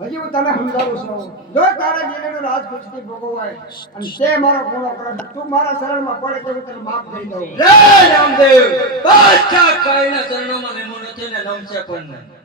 હજી હું તને સમજાવું છું જો તારા જીવનનો રાજ ખુશી ભોગવાય અને તે મારો ગુનો કરે તું મારા શરણમાં પડે તો હું તને માફ કરી દઉં જય રામદેવ બાદશાહ કાઈના ચરણોમાં નેમો નથી ને નમશે પણ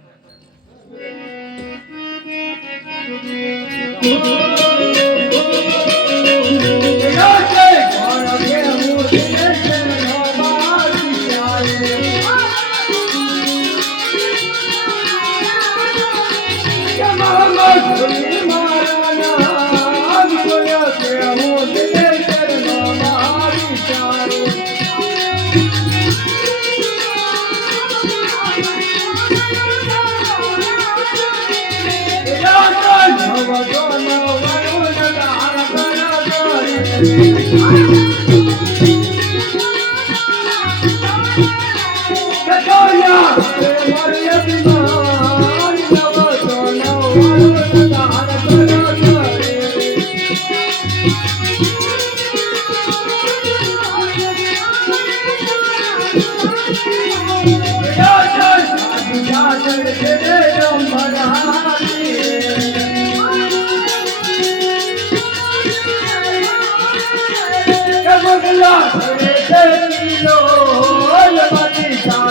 Lord,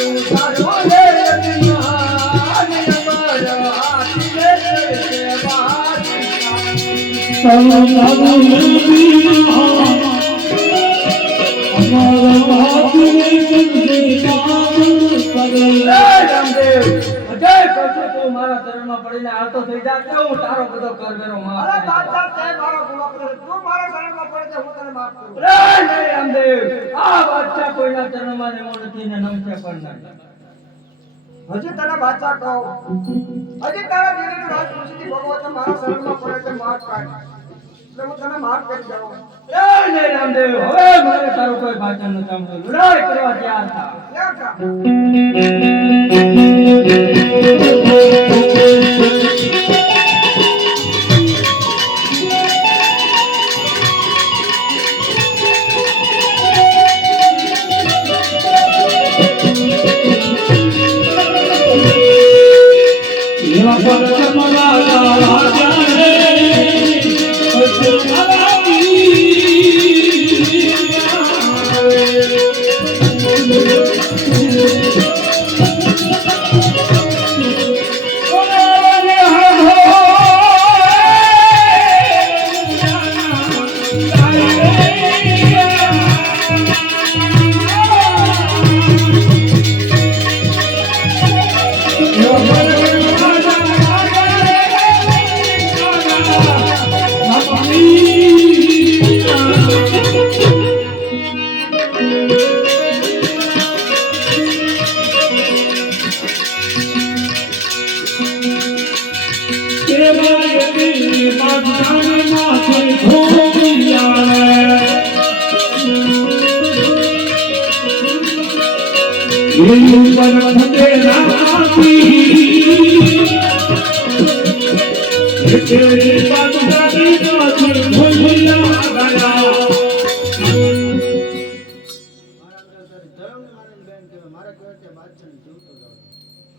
તું તારો રે અભિમાન અમર હાથીને ચડશે રામદેવ અજય પછી તું મારા ચરણમાં પડીને હાલતો થઈ જા કે હું તારો બધો કરવેરો માફ અરે કરી દઉં. બાદશાહ તે મારો ગુનો કરે તું મારા શરણમાં પડે છે હું તને માફ કરું રે નહીં રામદેવ આ બાદશાહ કોઈના ચરણમાં નેમો નથી ને નમશે પણ નહીં. હજી તને બાદશાહ કહો હજી તારા દિલનું રાજ ખુશીથી ભોગવો છે મારા શરણમાં પડે છે માફ કર એટલે હું તને માફ કરી દઉં રે નહીં રામદેવ હવે મારે તારું કોઈ પાછળ ન ચામતું લડાઈ કરવા તૈયાર થા. લ્યો કા.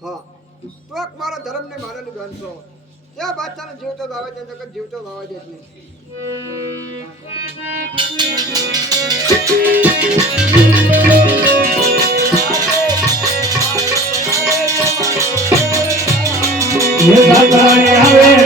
હા તો એક મારા ધર્મને મારેલું ગાન છો ત્યાં બાદશાહને જીવતો જ આવે છે નકર જીવતો જ આવે છે જ નહીં આવે